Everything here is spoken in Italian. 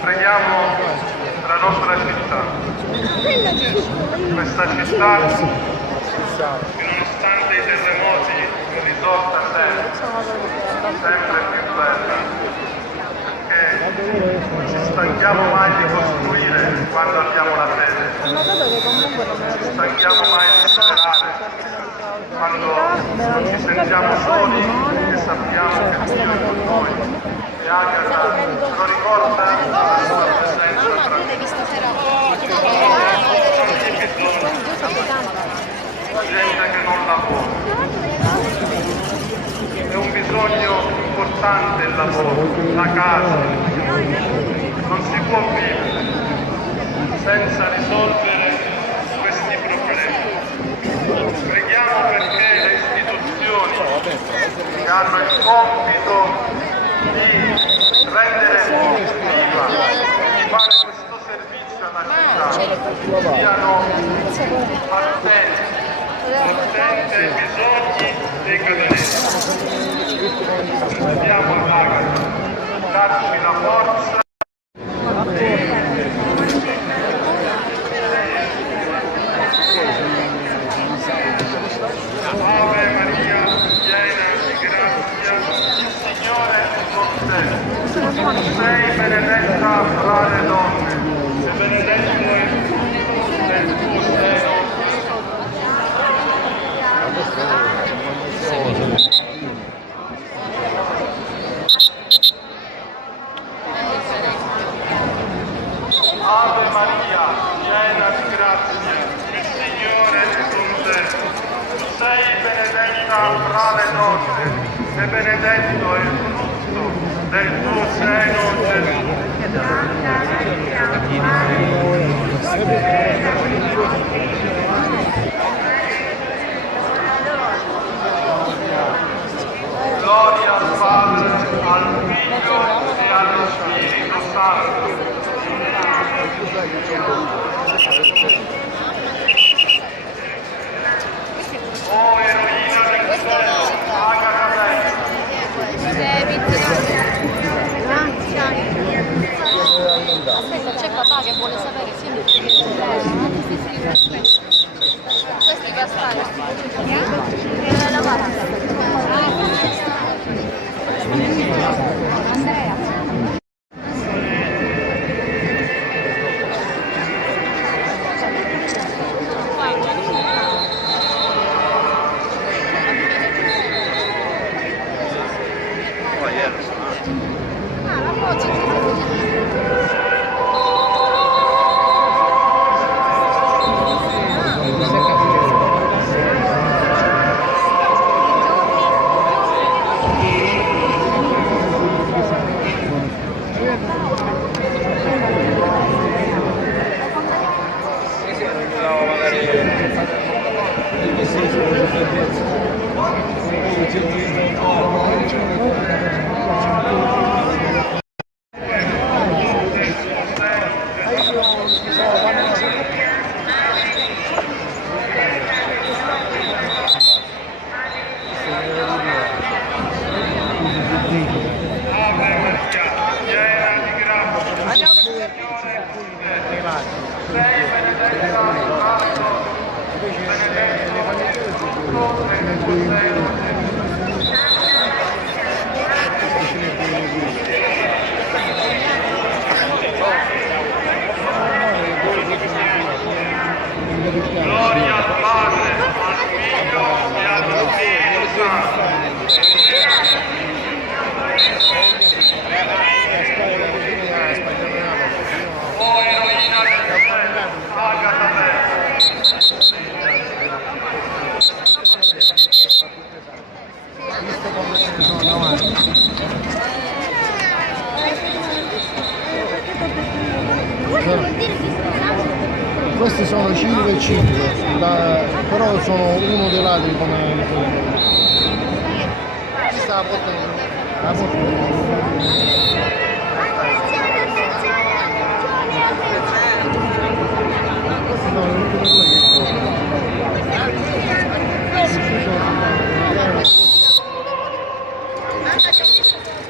Preghiamo la nostra città. Questa città, nonostante i terremoti, è risorta sempre più bella, perché non ci stanchiamo mai di costruire quando abbiamo la fede, non ci stanchiamo mai di sperare quando non ci sentiamo soli e sappiamo che Dio è con noi. E Agata ce lo ricorda la sua presenza tra noi. Gente che non lavora. È un bisogno importante il lavoro, la casa. Non si può vivere senza risolvere questi problemi. Preghiamo perché le istituzioni che hanno il compito di rendere viva, di fare questo servizio alla città, siano attenti ai bisogni dei catanesi. Andiamo a darci la forza. Ave Maria, piena di grazia, il Signore è con te. Sei benedetta fra le donne, e benedetto è il frutto del tuo seno. Ave Maria, piena di grazia, il Signore è con te. Sei benedetta fra le donne, e benedetto è il frutto del tuo seno, Gesù. Gloria al Padre, al Figlio e allo Spirito Santo. Oh eroina del cielo, Agata Aspetta, c'è papà che vuole sapere sempre questi bastardi. Andrea. Gloria al Padre, al Figlio e allo Spirito Santo. Oh eroina del cielo, Agata Questi sono 5 e 5, però sono uno dei ladri come chi sta a Guardate, ho visto